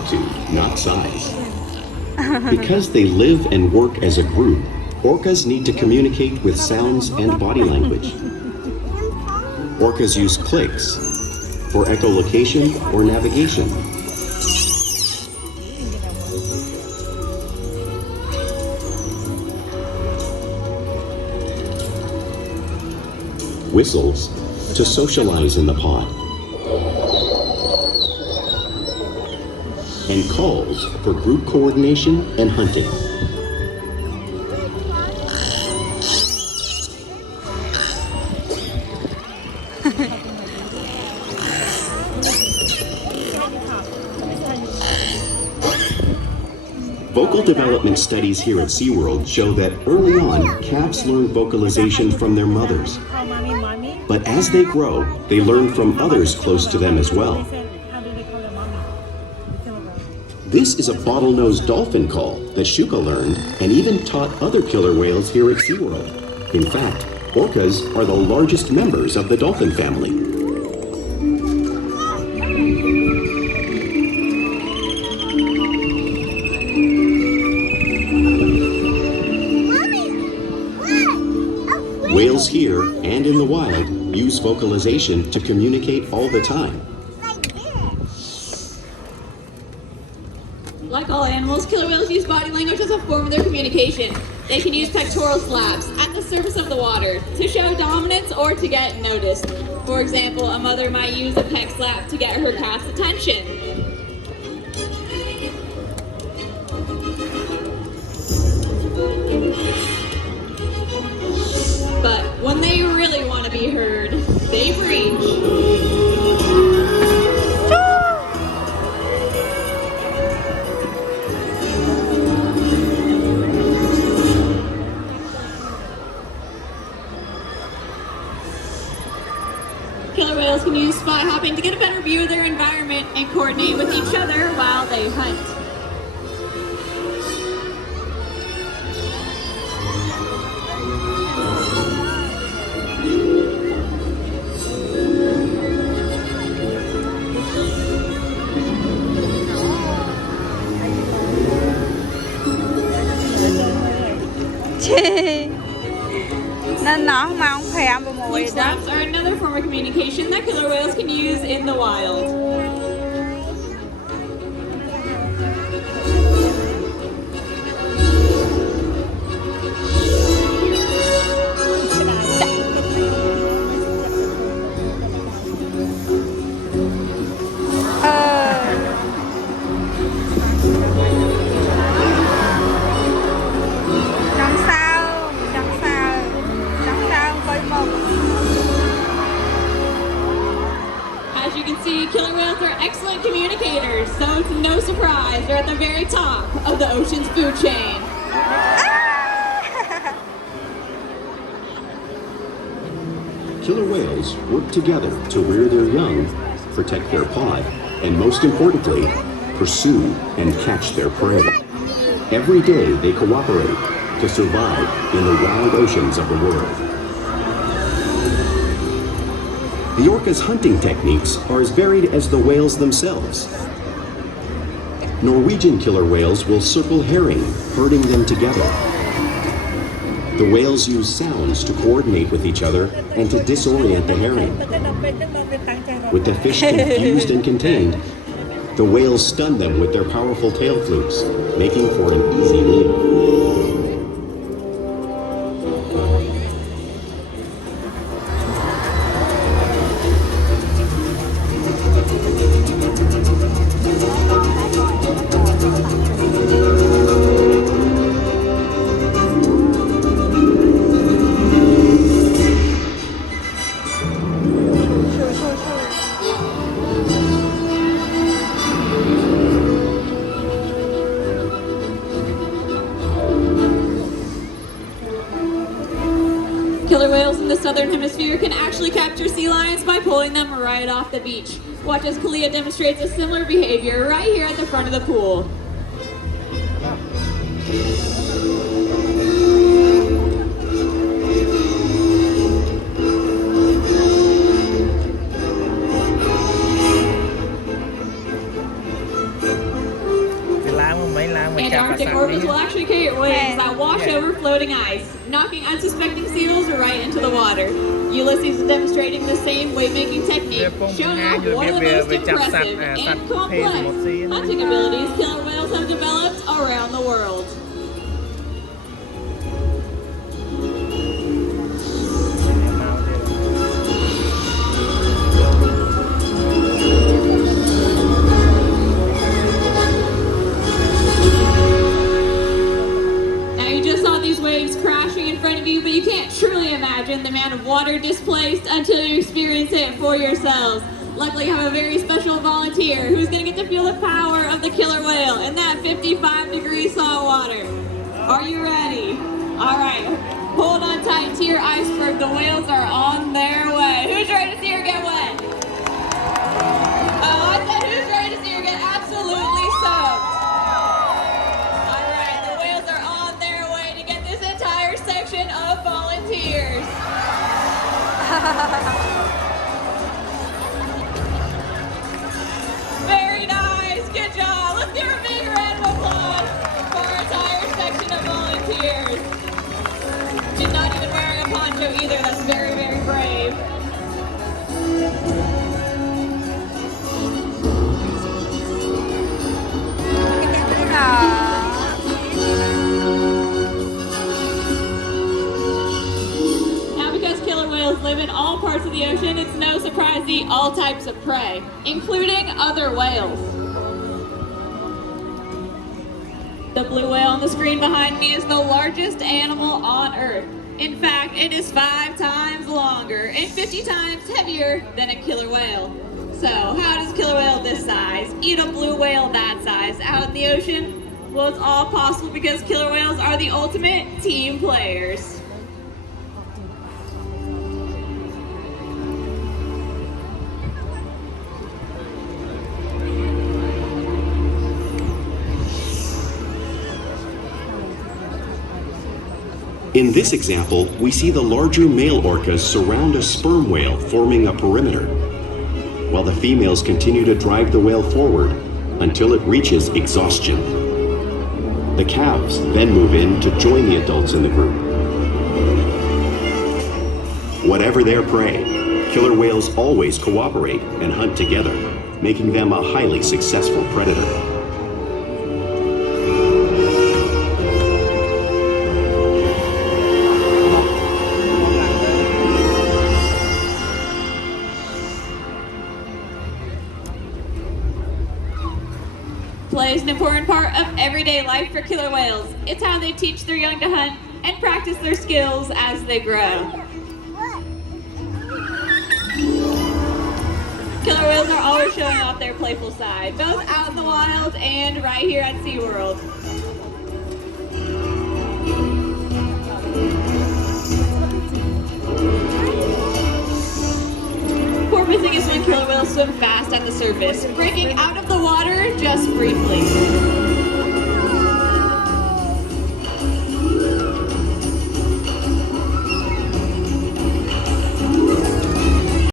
attitude, not size. Because they live and work as a group, orcas need to communicate with sounds and body language. Orcas use clicks for echolocation or navigation. Whistles to socialize in the pod. And calls for group coordination and hunting. Vocal development studies here at SeaWorld show that early on, calves learn vocalization from their mothers. But as they grow, they learn from others close to them as well. This is a bottlenose dolphin call that Shuka learned and even taught other killer whales here at SeaWorld. In fact, orcas are the largest members of the dolphin family. Whales here and in the wild use vocalization to communicate all the time. Like all animals, killer whales use body language as a form of their communication. They can use pectoral slaps at the surface of the water to show dominance or to get noticed. For example, a mother might use a pec slap to get her calf's attention. But when they really want to be heard, they breathe. Killer whales can use spot hopping to get a better view of their environment and coordinate with each other while they hunt. Nên nó không ăn phèm vào mùi Flick đó. slaps are another form of communication that killer whales can use in the wild. As you can see, killer whales are excellent communicators, so it's no surprise they're at the very top of the ocean's food chain. Killer whales work together to rear their young, protect their pod, and most importantly, pursue and catch their prey. Every day they cooperate to survive in the wild oceans of the world. The orca's hunting techniques are as varied as the whales themselves. Norwegian killer whales will circle herring, herding them together. The whales use sounds to coordinate with each other and to disorient the herring. With the fish confused and contained, the whales stun them with their powerful tail flukes, making for an easy meal. Killer whales in the southern hemisphere can actually capture sea lions by pulling them right off the beach. Watch as Kalia demonstrates a similar behavior right here at the front of the pool. Antarctic orbits will actually create waves that wash over floating ice, knocking unsuspecting seals right into the water. Ulysses is demonstrating the same wave-making technique, showing off one of the most impressive and complex hunting abilities killer whales have developed around the world. But you can't truly imagine the amount of water displaced until you experience it for yourselves. Luckily, I have a very special volunteer who's going to get to feel the power of the killer whale in that 55-degree salt water. Are you ready? All right, hold on tight to your iceberg. The whales are on their way. Who's ready to see her get wet? Oh, I said who's ready to see her get absolutely soaked? All right, the whales are on their way to get this entire section of volunteers. Very nice, good job. Let's give her a big round of applause for our entire section of volunteers. She's not even wearing a poncho either. That's very, very brave. Now, because killer whales live in all parts of the ocean, it's no surprise to eat all types of prey, including other whales. The blue whale on the screen behind me is the largest animal on Earth. In fact, it is 5 times longer and 50 times heavier than a killer whale. So, how does a killer whale this size eat a blue whale that size out in the ocean? Well, it's all possible because killer whales are the ultimate team players. In this example, we see the larger male orcas surround a sperm whale, forming a perimeter, while the females continue to drive the whale forward until it reaches exhaustion. The calves then move in to join the adults in the group. Whatever their prey, killer whales always cooperate and hunt together, making them a highly successful predator. Play is an important part of everyday life for killer whales. It's how they teach their young to hunt and practice their skills as they grow. Killer whales are always showing off their playful side, both out in the wild and right here at SeaWorld. Porpoising is when killer whales swim fast at the surface, breaking out of the water just briefly.